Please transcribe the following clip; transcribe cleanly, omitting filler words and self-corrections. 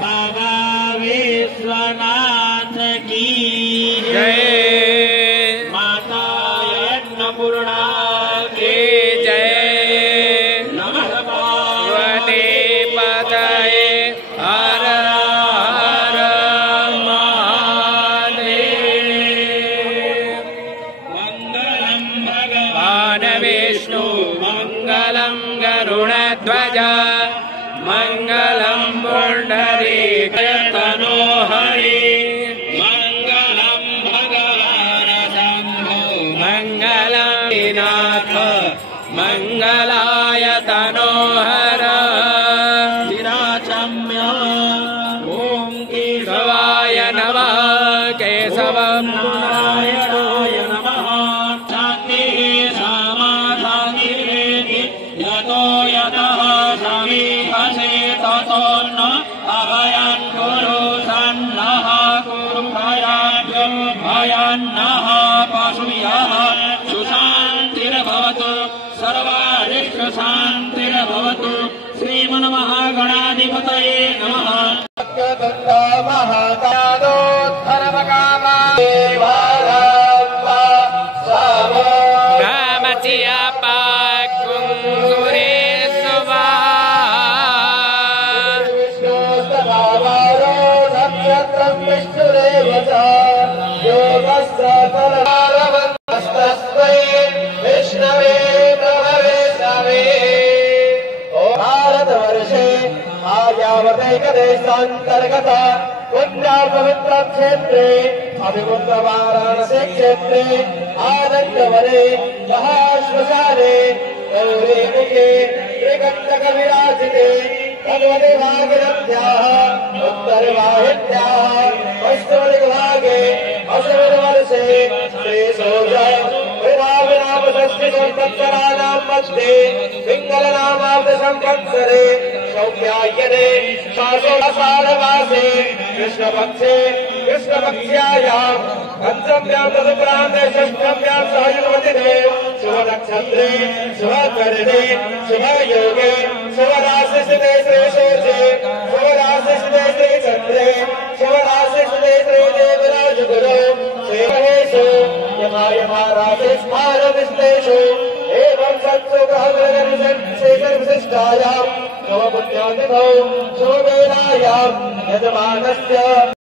बाबा विश्वनाथ की जय। माता अन्नपूर्णा की जय। नमः पार्वती पतये हर हर महादेव। मंगलम भगवान विष्णु मंगलम गरुड़ध्वज मंगलम पुंडरीकाक्षो हरि मंगलम भगवान शंभो मंगलम नाथ मंगलाय तनोहर विराचम्य ओम केशवाय नमः केशवं नारायणाय नमः शांति समाधानि यतो यतः समीहसे ततो न अभयं कुरु सन्नः कुरु भयान्नः पशुभ्यः सुशान्तिर्भवतु सर्वारिष्टशान्तिर्भवतु श्रीमन्महागणाधिपतये नमः। विष्णवे प्रभवे सवे भारतवर्षे आर्यावर्तैकदेशान्तर्गत पुण्यपवित्र क्षेत्रे अभिमुक्त वाराणसी क्षेत्रे आनन्दवने महाश्मशाने गौरीमुखे त्रिकण्टक विराजिते भगवते भागीरथ्याः उत्तरवाहिन्याः पश्चिमदिग्भागे अशुभवर्षे संवत्सराणां मध्ये पिङ्गलनामाब्ध संवत्सरे सौम्यायने शासोऽषाढमासे कृष्णपक्षायां पञ्चम्यां तदुपरान्ते षष्ठम्यां सहयुगवतिने शुभनक्षत्रे शुभकरणे शुभयोगे शुभराशिस्थिते श्रीशोचे शुभराशिस्थिते श्रीचन्द्रे शुभराशिस्थिते श्रीदेवराजगुरु श्रीमहेशो यमाराशिस्मारविश्लेषु एवं सत्सु ग्रहविशिष्टायां शुभपुण्यातिथौ शुभवेलायां यजमानस्य